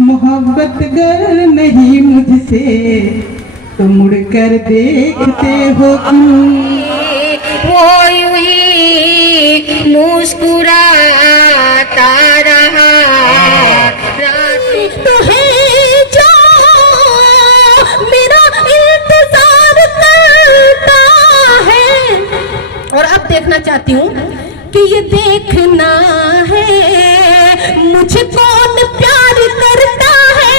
मोहब्बत गर नहीं मुझसे तो मुड़कर देखते हो वो यूं ही मुस्कुराता रहा। तो है जो मेरा इंतजार करता है। और अब देखना चाहती हूँ कि ये देखना है मुझे कौन प्यार करता है।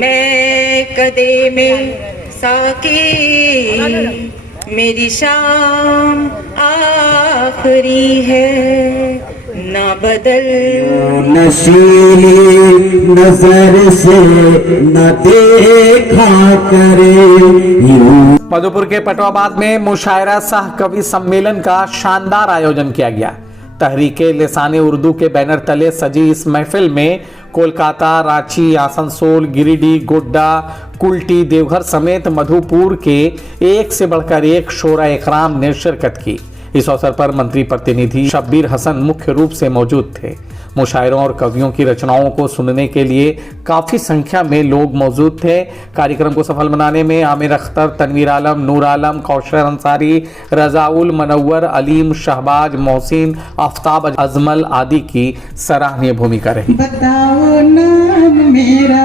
मैं कदे में साकी मेरी शाम आखरी है ना बदल नशीली नजर से न देखा करे। मधुपुर के पटवाबाद में मुशायरा सह कवि सम्मेलन का शानदार आयोजन किया गया। तहरीके लिसाने उर्दू के बैनर तले सजी इस महफिल में कोलकाता, रांची, आसनसोल, गिरिडीह, गोड्डा, कुल्टी, देवघर समेत मधुपुर के एक से बढ़कर एक शोरा इकराम ने शिरकत की। इस अवसर पर मंत्री प्रतिनिधि शब्बीर हसन मुख्य रूप से मौजूद थे। मुशायरों और कवियों की रचनाओं को सुनने के लिए काफी संख्या में लोग मौजूद थे। कार्यक्रम को सफल बनाने में आमिर अख्तर, तनवीर आलम, नूर आलम, कौशर अंसारी, रजाउल, मनव्वर, अलीम, शहबाज, मोहसिन, आफ्ताब, अजमल आदि की सराहनीय भूमिका रही। बताओ नाम मेरा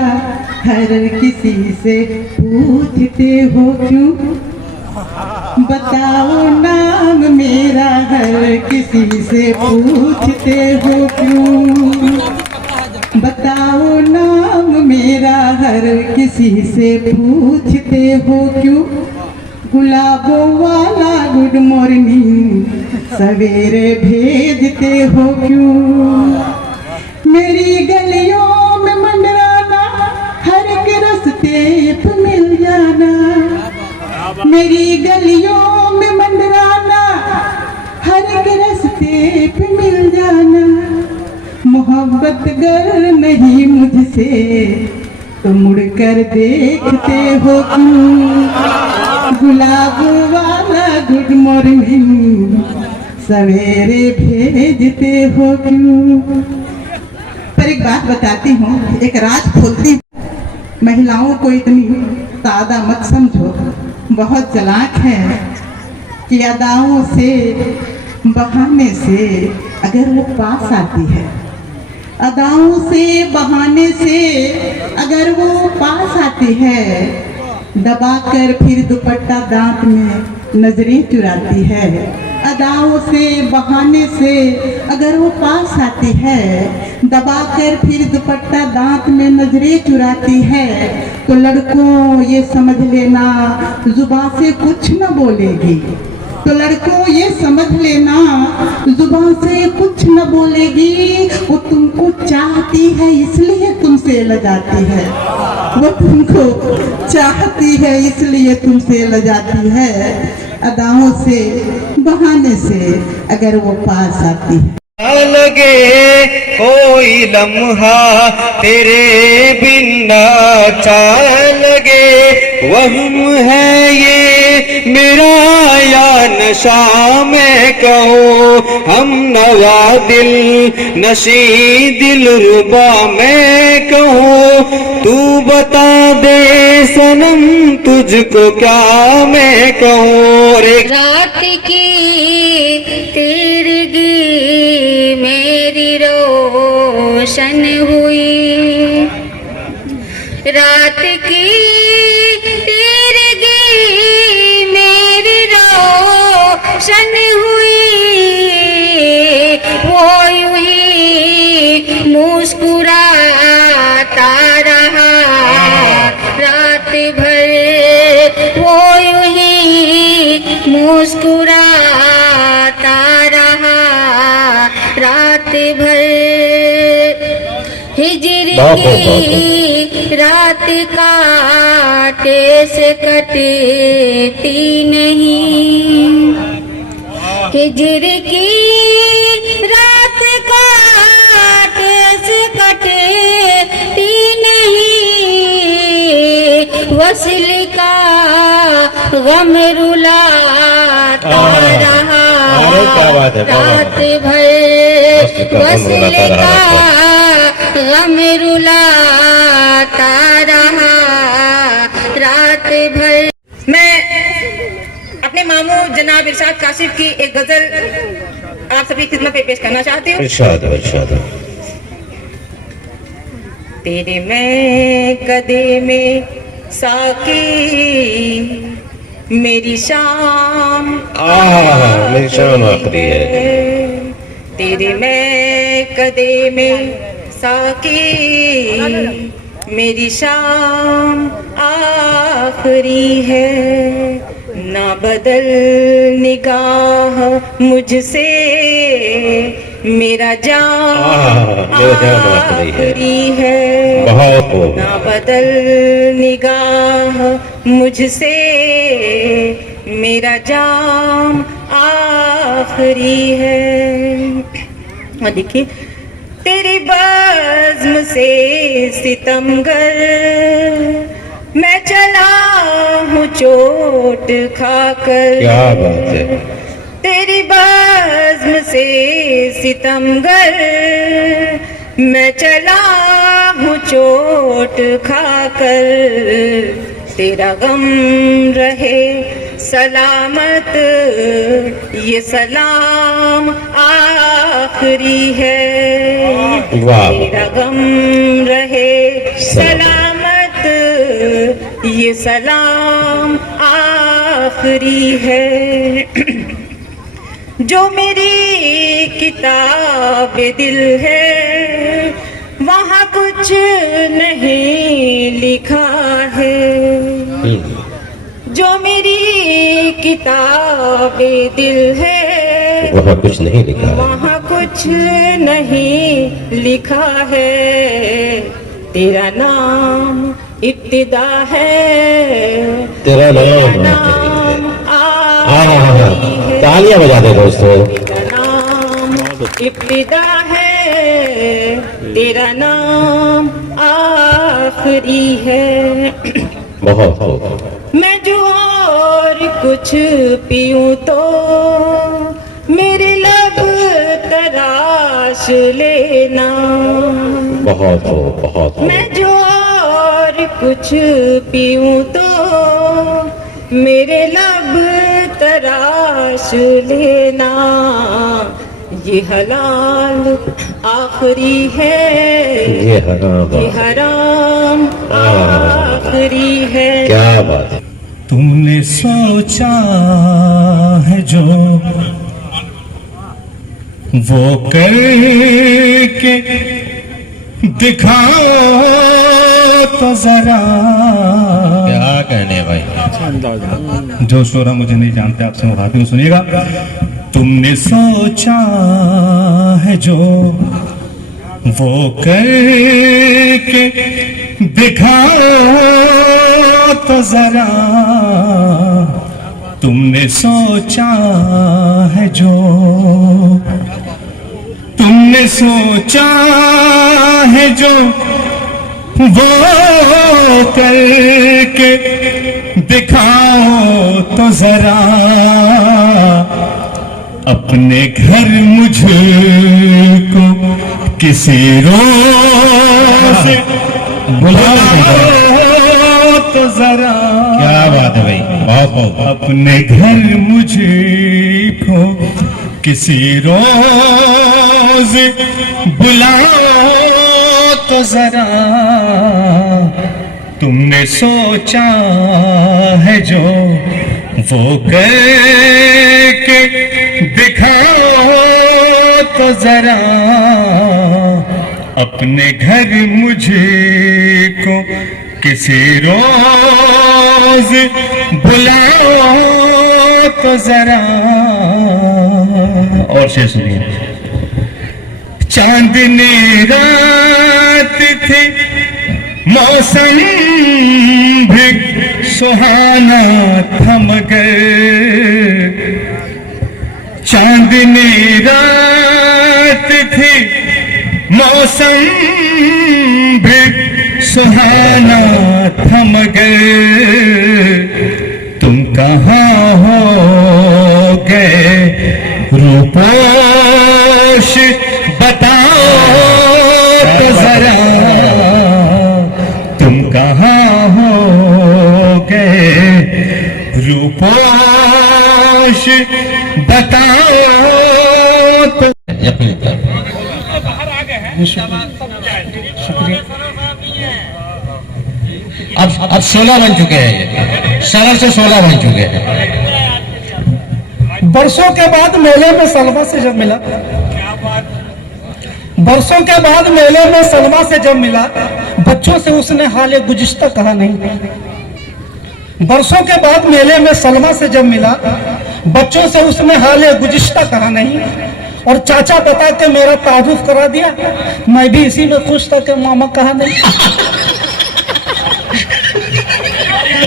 हर किसी से पूछते हो क्यों। बताओ नाम मेरा हर किसी से पूछते हो क्यों। बताओ नाम मेरा हर किसी से पूछते हो क्यों। गुलाबों वाला गुड मॉर्निंग सवेरे भेजते हो क्यों। मेरी गलियों में मंडराना हर एक रास्ते पे मिल जाना। मेरी गलियों में मंडराना हर एक रास्ते पे मिल जाना। मोहब्बत गर नहीं मुझसे तो मुड़कर देखते हो क्यों। गुलाब वाला गुड मॉर्निंग सवेरे भेजते हो क्यों। पर एक बात बताती हूँ, एक राज खोलती हूँ। महिलाओं को इतनी सादा मत समझो, बहुत चालाक है कि अदाओं से बहाने से अगर वो पास आती है, अदाओं से बहाने से अगर वो पास आती है, दबाकर फिर दुपट्टा दांत में नजरें चुराती है। अदाओं से बहाने से अगर वो पास आती है, दबाकर फिर दुपट्टा दांत में नजरें चुराती है, तो लड़कों ये समझ लेना जुबान से कुछ न बोलेगी। तो लड़कों ये समझ लेना जुबान से कुछ न बोलेगी। वो तुमको चाहती है इसलिए तुमसे लजाती है। वो तुमको चाहती है इसलिए तुमसे लजाती है। अदाओं से बहाने से अगर वो पास आती है। लगे कोई लम्हा तेरे बिन अच्छा लगे। वहम है ये मेरा या नशा मैं कहूँ। हम नवा दिल नशी दिल रुबा मैं कहूँ। तू बता दे सनम तुझको क्या मैं कहूँ। रात की तिरगी मेरी रोशन हुई। रात की तिरगी मेरी रोशन हुई। वो यूं ही मुस्कुराता रहा रात भर। वो यूं ही मुस्कुराता रहा रात भर। हिजर की रात काटे से कटती नहीं। हिजर की रात काटे से कटती नहीं। वसल का गम रुलाता रहा क्या बात है, रात भर मस्त का बस धुन रुलाता लेका गम रुलाता रहा रात भर। मैं अपने मामू जनाब इरशाद काशिफ की एक गजल आप सभी की खिदमत में पेश करना चाहती हूँ। इरशाद इरशाद। तेरे मैं कदे में साकी मेरी शाम मेरी शाम आखिरी है। तेरे मैं कदे में साकी मेरी शाम आखिरी है। ना बदल निगाह मुझसे मेरा जाम आखिरी है। बहुत खूब। ना बदल निगाह मुझसे मेरा जाम आखिरी है। और देखिए तेरी बज़्म से सितमगर मैं चला हूँ चोट खाकर। क्या बात है। तेरी बज़्म से सितमगर मैं चला हूँ चोट खाकर। तेरा गम रहे सलामत ये सलाम आखिरी है। वाह। तेरा गम रहे सलामत ये सलाम आखिरी है। जो मेरी किताब दिल है वहाँ कुछ नहीं लिखा है। जो मेरी किताब दिल है वहाँ कुछ नहीं लिखा है। वहाँ कुछ नहीं लिखा है। तेरा नाम इब्तिदा है तेरा नाम आखिरी है। तालियां बजा दे दोस्तों। तेरा नाम इब्तिदा है तेरा नाम आखिरी है। बहुत खूब। मैं जो और कुछ पीऊं तो मेरे लब तराश लेना। बहुत खूब बहुत खूब। मैं जो और कुछ पीऊं तो मेरे लब तराश लेना। ये हलाल आखिरी है ये हराम ये हराम आखिरी है। क्या बात है। तुमने सोचा है जो वो करके दिखाओ तो जरा। क्या कहने भाई। जो शोरा मुझे नहीं जानते आपसे मैं गाती हूँ सुनिएगा। तुमने सोचा है जो वो करके दिखाओ तो जरा। तुमने सोचा है जो तुमने सोचा है जो वो करके दिखाओ तो जरा। अपने घर मुझको किसी रोज बुलाओ तो जरा। क्या बात है भाई। बहुत खूब। अपने घर मुझको किसी रोज बुलाओ तो जरा। तुमने सोचा है जो वो करके दिखाओ तो जरा। अपने घर मुझको किसी रोज बुलाओ तो जरा। और शेर सुनिए। चांदनी रात थी मौसम भी सुहाना था मगर। चांदनी रात थी मौसम भी सुहाना था मगर। तुम कहाँ हो गए रूपोश बताओ तो जरा तुम कहाँ हो गए, रूपोश बताओ तो। अब 16 बन चुके हैं, ये 16 से 16 बन चुके हैं। बरसों के बाद मेले में सलमा से जब मिला, बरसों के बाद मेले में सलमा से जब मिला, बच्चों से उसने हाले गुज़िश्ता कहा नहीं। बरसों के बाद मेले में सलमा से जब मिला, बच्चों से उसने हाले गुज़िश्ता कहा नहीं, और चाचा बता के मेरा तारुफ करा दिया। मैं भी इसी में खुश था कि मामा कहा नहीं।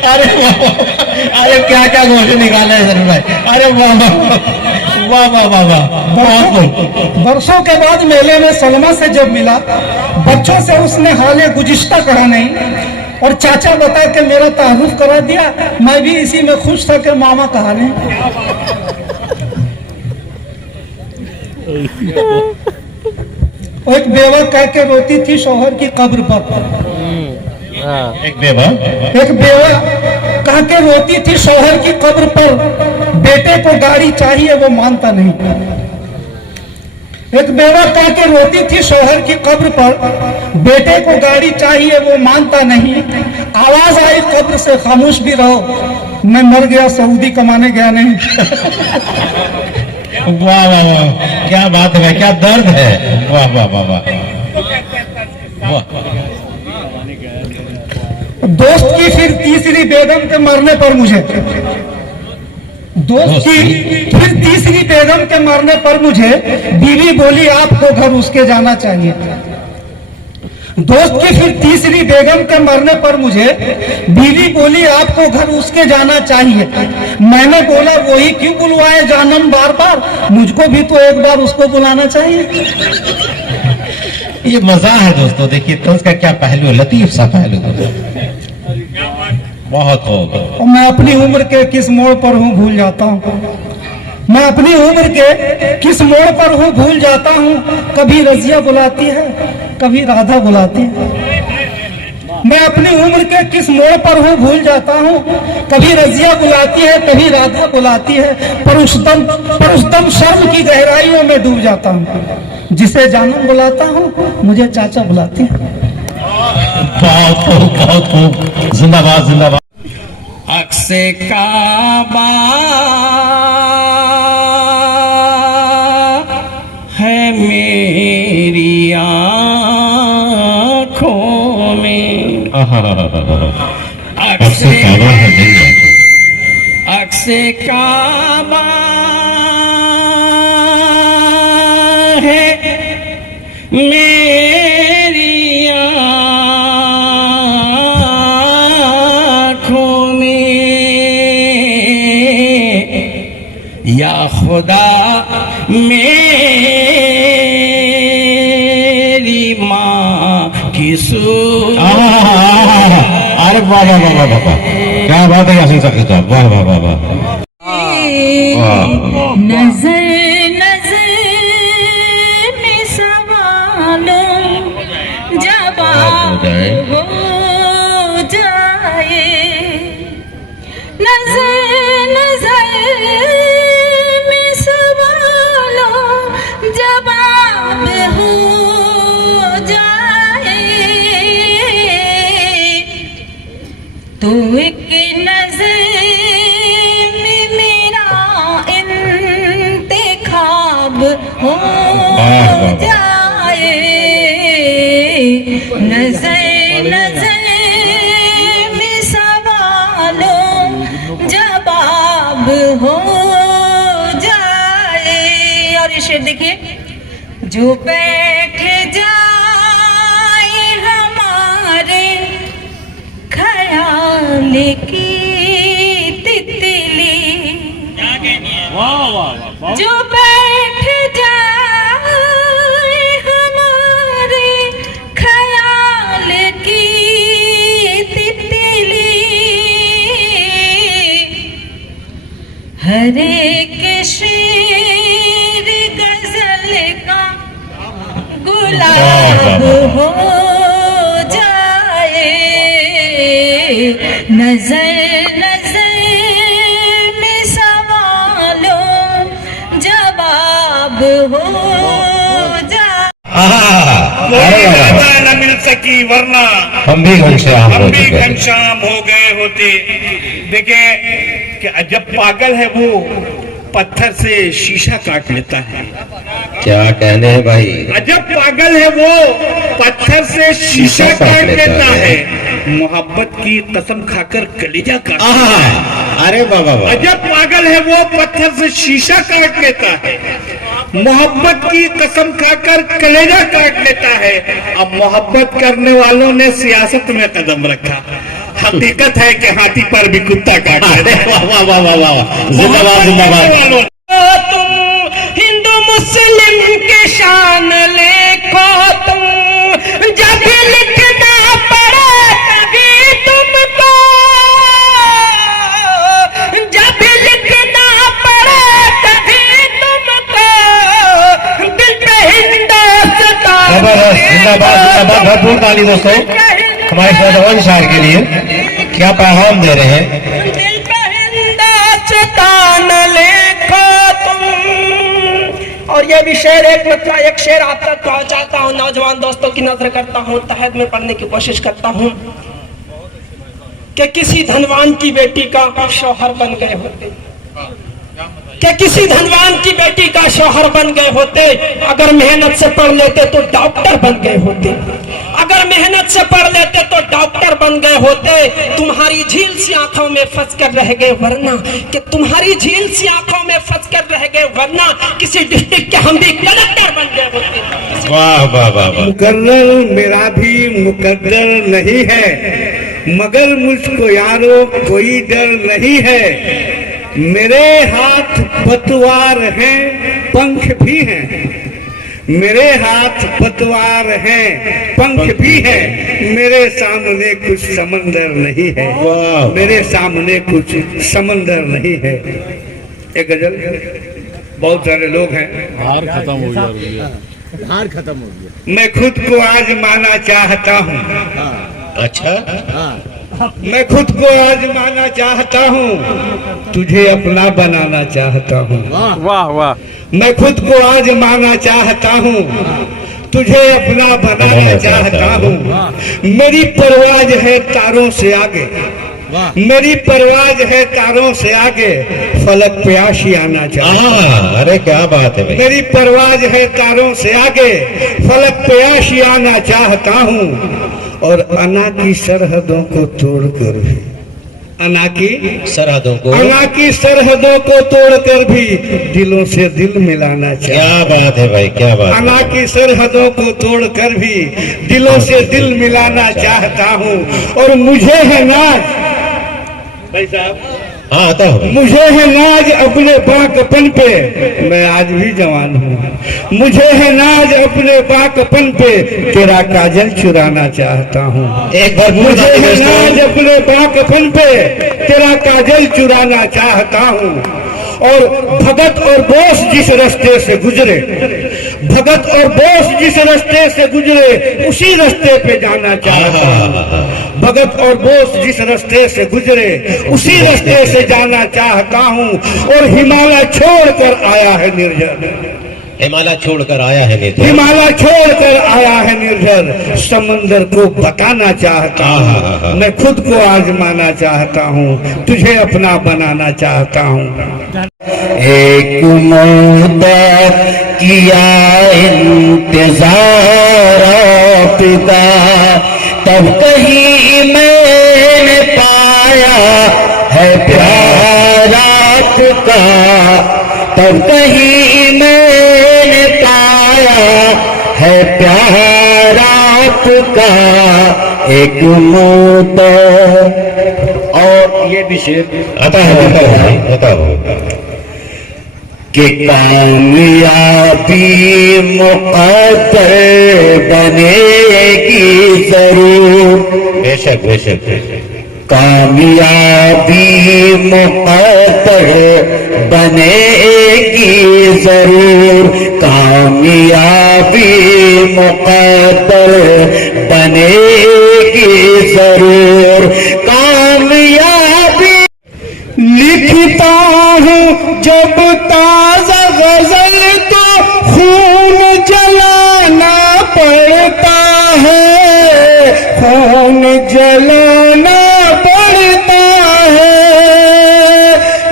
अरे अरे क्या क्या घोषणा निकाला है सर भाई, अरे वाह वाह वाह वाह वाह वाह, बहुत खूब। बरसों के बाद मेले में सलमा से जब मिला, बच्चों से उसने हाले गुज़िश्ता कहा नहीं, और चाचा बता के मेरा तारुफ करा दिया। मैं भी इसी में खुश था कि मामा कहा नहीं। एक बेवा कह के रोती थी शौहर की कब्र पर। एक बेवा कह के रोती थी शौहर की कब्र पर, बेटे को गाड़ी चाहिए वो मानता नहीं। एक बेवा कह के रोती थी शौहर की कब्र पर, बेटे को गाड़ी चाहिए वो मानता नहीं। आवाज आई कब्र से खामोश भी रहो, मैं मर गया सऊदी कमाने गया नहीं। वाह वाह वाह, क्या बात है, क्या दर्द है, वाह वाह वाह वाह वाह। दोस्त की फिर तीसरी बेगम के मरने पर मुझे, दोस्त की फिर तीसरी बेगम के मरने पर मुझे बीवी बोली आपको घर उसके जाना चाहिए। दोस्त की फिर तीसरी बेगम के मरने पर मुझे बीवी बोली आपको घर उसके जाना चाहिए। मैंने बोला वही क्यों बुलवाए जानम बार बार, मुझको भी तो एक बार उसको बुलाना चाहिए। ये मजा है दोस्तों, देखिए तो उसका क्या पहलू, लतीफ सा पहलू, बहुत हो। और मैं अपनी उम्र के किस मोड़ पर हूँ भूल जाता हूँ, मैं अपनी उम्र के किस मोड़ पर हूँ भूल जाता हूँ। कभी रजिया बुलाती है, कभी राधा बुलाती है। मैं अपनी उम्र के किस मोड़ पर हूँ भूल जाता हूँ, कभी रजिया बुलाती है, कभी राधा बुलाती है। पर उस दम शर्म की गहराइयों में डूब जाता हूँ। जिसे जानम बुलाता हूँ मुझे चाचा बुलाती है। बहुत खूब, बहुत खूब, जिंदाबाद जिंदाबाद। अक्से काबा है मेरी आँखों में, अक्से काबा है नहीं है, अक्से काबा है मेरी आँखों में, या खुदा मेरी माँ की सूरत। अरे वाह वाह वाह वाह वाह, क्या बात है यासीन साहब, वाह वाह वाह वाह। नजर नजर में सवालों जवाब हो जाए, नजर नजर में सवालों जवाब हो जाए, तो एक नजर हो जाए, नजर नजर में सवालों जवाब हो जाए। और ये शेर देखिए, जो बैठ जाए हमारे ख्याल की तितली, जो बैठ जाए हमारे ख्याल की तितली, हर एक शेर गुलाब हो जाए, नजर नजर में सवालों जवाब हो जाए। कोई राधा न मिल सकी वरना हम भी घनश्याम हम हो भी चुके हैं। घनश्याम हो गए होते। देखिए कि जब पागल है वो पत्थर से शीशा काट लेता है। क्या कहने हैं भाई? अजब पागल है वो पत्थर से शीशा काट लेता है, मोहब्बत की कसम खाकर कलेजा काट। अरे बाबा वाह। अजब पागल है वो पत्थर से शीशा काट लेता है, मोहब्बत की कसम खाकर कलेजा काट लेता है। अब मोहब्बत करने वालों ने सियासत में कदम रखा। हकीकत है कि हाथी पर भी कुत्ता काट लेता है। वाह वाह वाह वाह वाह, जिंदाबाद जिंदाबाद। तुम हिंदू मुस्लिम के शान लेखो, तुम जब लिखना पड़े तभी तुमको, जब लिखना पड़े तभी तुमको, दिल पे हिंदुस्तान। जबरदस्त, जिंदाबाद जिंदाबाद। भरपूर ताली दोस्तों हमारे नौजवान शायर के लिए। क्या पैगाम दे रहे हैं? दिल पे हिंदुस्तान लेखो तुम। और ये भी शेर एक शेर आप तक पहुंचाता हूँ, नौजवान दोस्तों की नजर करता हूँ, तहत में पढ़ने की कोशिश करता हूँ कि किसी धनवान की बेटी का शौहर बन गए होते, कि किसी धनवान की बेटी का शौहर बन गए होते, अगर मेहनत से पढ़ लेते तो डॉक्टर बन गए होते, अगर मेहनत से पढ़ लेते तो डॉक्टर बन गए होते। तुम्हारी झील सी आंखों में फंस कर रह गए वरना, कि तुम्हारी झील सी आंखों में फंस कर रह गए वरना, किसी डिस्ट्रिक्ट के हम भी कलेक्टर बन गए होते। वाह वाह वाह वाह। मुकर्रर मेरा भी मुकद्दर नहीं है, मगर मुझको यारो कोई डर नहीं है। मेरे हाथ पतवार हैं, पंख भी हैं, मेरे हाथ पतवार हैं, पंख भी हैं। मेरे सामने कुछ समंदर नहीं है, मेरे सामने कुछ समंदर नहीं है। एक गजल, बहुत सारे लोग हैं। हार खत्म हो गया, हार खत्म हो गया। मैं खुद को आजमाना चाहता हूँ। अच्छा, मैं खुद को आजमाना चाहता हूँ, तुझे अपना बनाना चाहता हूँ। वाह वाह। मैं खुद को आजमाना चाहता हूँ, तुझे अपना बनाना चाहता हूँ। मेरी परवाज है तारों से आगे, मेरी परवाज है तारों से आगे, फलक पे आशियाना चाहता हूँ। अरे क्या बात है भाई। मेरी परवाज है तारों से आगे, फलक पे आशियाना चाहता हूँ। और अना की सरहदों को तोड़कर भी, अना की सरहदों को, अना की सरहदों को तोड़कर भी दिलों से दिल मिलाना क्या चाहता हूँ। बात है भाई, क्या बात है। अना की सरहदों को तोड़कर भी दिलों से दिल मिलाना चाहता हूँ। और मुझे है नाज, भाई साहब, हाँ आता हूँ। मुझे है नाज अपने बाकपन पे, मैं आज भी जवान हूँ। मुझे है नाज अपने बाकपन पे, तेरा काजल चुराना चाहता हूँ। एक बार मुझे है नाज अपने बाकपन पे, तेरा काजल चुराना चाहता हूँ। और भगत और बोस जिस रास्ते से गुजरे, भगत और बोस जिस रास्ते से गुजरे, उसी रास्ते पे जाना चाहता हूँ। भगत और बोस जिस रास्ते से गुजरे, उसी रास्ते से जाना चाहता हूँ। और हिमालय छोड़कर आया है निर्जर, हिमालय छोड़कर आया है निर्जर, हिमालय छोड़कर आया है निर्जर, समंदर को बताना चाहता हूँ। मैं खुद को आजमाना चाहता हूँ, तुझे अपना बनाना चाहता हूँ। एक मुद्दा किया इंतजार आपका, तब कहीं मैंने पाया है प्यार आपका, तब कहीं मैंने पाया है प्यार आपका। एक मुद्दा। और ये भी शेर आता है, बताओ कि कामयाबी मुक़द्दर बनेगी जरूर। बेशक बेशक। कामयाबी मुक़द्दर बनेगी जरूर, कामयाबी मुक़द्दर बनेगी जरूर, कामयाबी। लिखता हूँ जब ताजा गजल तो खून जलाना पड़ता है, खून जलाना पड़ता है।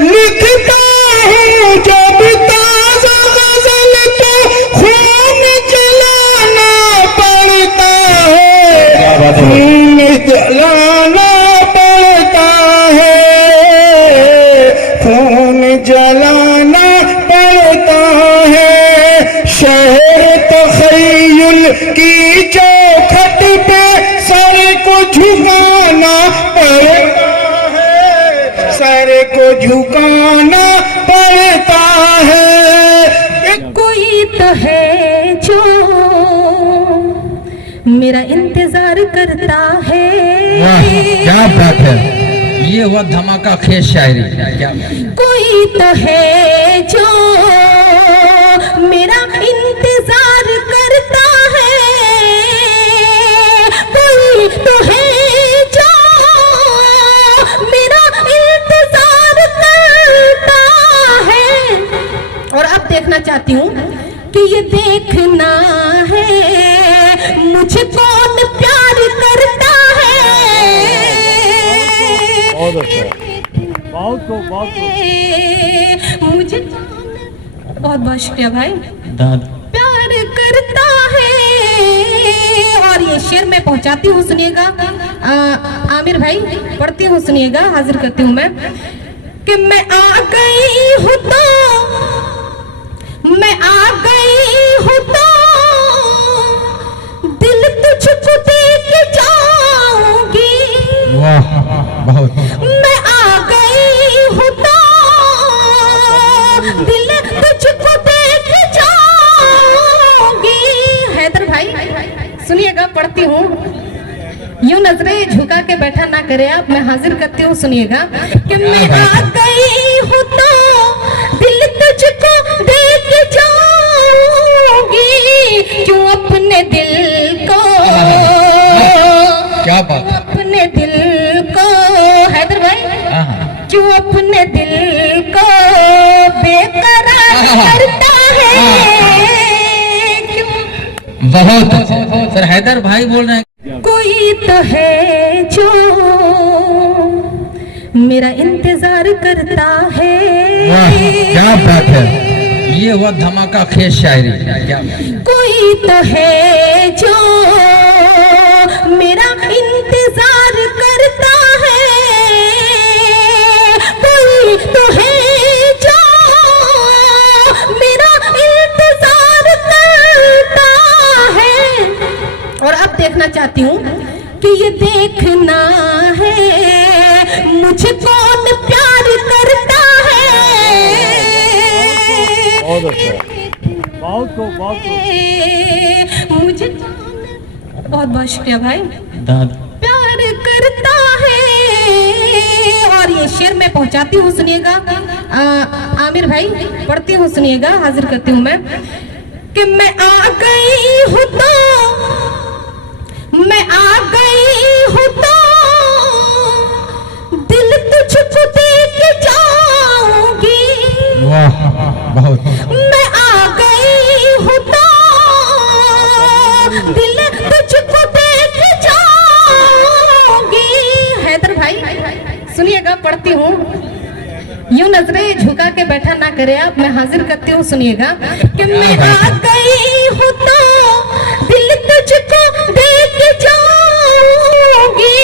लिखता हूँ जब ताजा गजल तो खून जलाना पड़ता है, खून जलाना पड़ता है, खून जलाना पड़ता है। शहर तख़य्युल की चौखट पे सर को झुकाना पड़ता है, सर को झुकाना पड़ता है। कोई तो है जो मेरा इंतजार करता है। क्या बात है, ये हुआ धमाका खेस शायरी। क्या कोई तो है जो मेरा इंतजार करता है, कोई तो है जो मेरा इंतजार करता है। और अब देखना चाहती हूँ कि ये देखना है मुझे कौन प्यार करता है। मुझे बहुत बहुत शुक्रिया भाई। प्यार करता है। और ये शेर मैं पहुंचाती हूँ, सुनिएगा आमिर भाई, पढ़ती हूँ, सुनिएगा, हाजिर करती हूँ मैं कि मैं आ गई हूँ तो, मैं आ गई हूँ तो दिल तुझको देख जाऊंगी। वाह, बहुत। मैं आ गई हूँ तो दिल तुझको देख जाऊंगी। हैदर भाई सुनिएगा, पढ़ती हूँ, यूं नजरें झुका के बैठा ना करे आप, मैं हाजिर करती हूँ, सुनिएगा कि मैं आ गई हूँ तो दिल तुझको देख जाऊंगी। क्यों अपने दिल को, क्या बात, अपने दिल को, हैदर भाई, क्यों अपने दिल को बेकरार करता है। क्यों? बहुत सर, हैदर भाई बोल रहे हैं। कोई तो है जो मेरा इंतजार करता है। क्या बात है, ये हुआ धमाका खेस शायरी। क्या कोई तो है जो मेरा इंतजार करता है, कोई तो है जो मेरा इंतजार करता है। और अब देखना चाहती हूँ कि ये देखना है मुझे कौन प्यार करता है। मुझे बहुत बहुत शुक्रिया भाई। प्यार करता है। और ये शेर मैं पहुंचाती हूँ, सुनिएगा आमिर भाई, पढ़ती हूँ, सुनिएगा, हाजिर करती हूँ मैं कि मैं आ गई हूँ तो, मैं आ गई हूँ तो दिल तुझको देख जाऊंगी। वाह, बहुत। मैं आ गई हूँ तो दिल तुझको देख जाऊंगी। हैदर भाई सुनिएगा, पढ़ती हूँ, यूं नजरें झुका के बैठा ना करे आप, मैं हाजिर करती हूँ, सुनिएगा कि मैं आ गई हूँ तो दिल तुझको देख जाऊंगी।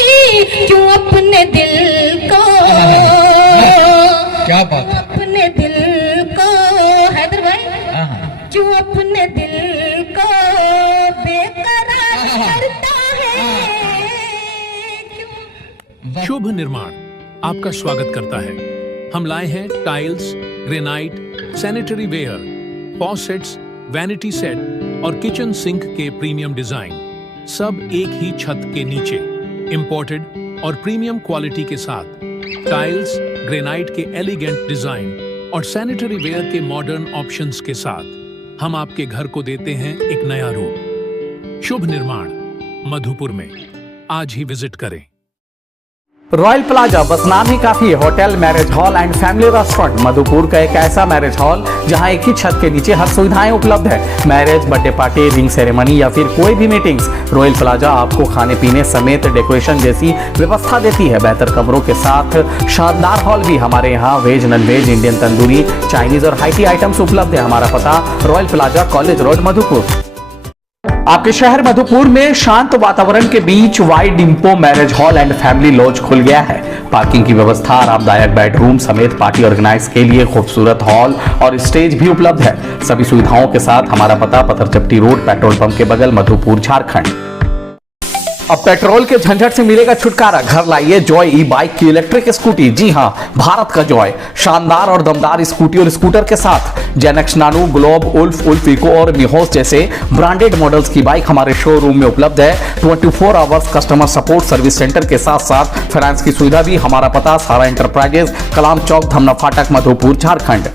क्यों अपने दिल को, क्या बात, अपने दिल को, हैदर भाई, क्यों अपने दिल को बेकरार करता है। शुभ निर्माण आपका स्वागत करता है। हम लाए हैं tiles, granite, sanitary ware, faucets, vanity set और किचन सिंक के प्रीमियम डिजाइन, सब एक ही छत के नीचे। इंपोर्टेड, और प्रीमियम क्वालिटी के साथ टाइल्स, ग्रेनाइट के एलिगेंट डिजाइन और सैनिटरी वेयर के मॉडर्न ऑप्शंस के साथ हम आपके घर को देते हैं एक नया रूप। शुभ निर्माण, मधुपुर में। आज ही विजिट करें। रॉयल प्लाजा बस नाम ही काफी है। Hotel, marriage hall and family restaurant Madhupur का एक ऐसा मैरिज हॉल जहां एक ही छत के नीचे हर सुविधाएं उपलब्ध है। Marriage, birthday party, ring ceremony या फिर कोई भी मीटिंग्स, रॉयल प्लाजा आपको खाने पीने समेत डेकोरेशन जैसी व्यवस्था देती है। बेहतर कमरों के साथ शानदार हॉल भी। हमारे यहाँ veg, non veg, Indian tandoori, Chinese और हाई टी आइटम्स उपलब्ध है। हमारा पता royal plaza, college road, Madhupur. आपके शहर मधुपुर में शांत वातावरण के बीच वाइड डिम्पो marriage hall and family lodge खुल गया है। पार्किंग की व्यवस्था, आरामदायक बेडरूम समेत पार्टी ऑर्गेनाइज के लिए खूबसूरत हॉल और स्टेज भी उपलब्ध है। सभी सुविधाओं के साथ हमारा पता पत्थरचट्टी रोड, पेट्रोल पंप के बगल, मधुपुर, झारखंड। अब पेट्रोल के झंझट से मिलेगा छुटकारा। घर लाइए जॉय ई बाइक की इलेक्ट्रिक स्कूटी। जी हां, भारत का जॉय शानदार और दमदार स्कूटी और स्कूटर के साथ जेनेक्स नानो, ग्लोब, उल्फ इको और मिहोस जैसे ब्रांडेड मॉडल्स की बाइक हमारे शोरूम में उपलब्ध है। 24 hours customer support service centre के साथ साथ फाइनेंस की सुविधा भी। हमारा पता सारा एंटरप्राइजेस, कलाम चौक, धमना फाटक, मधुपुर, झारखंड।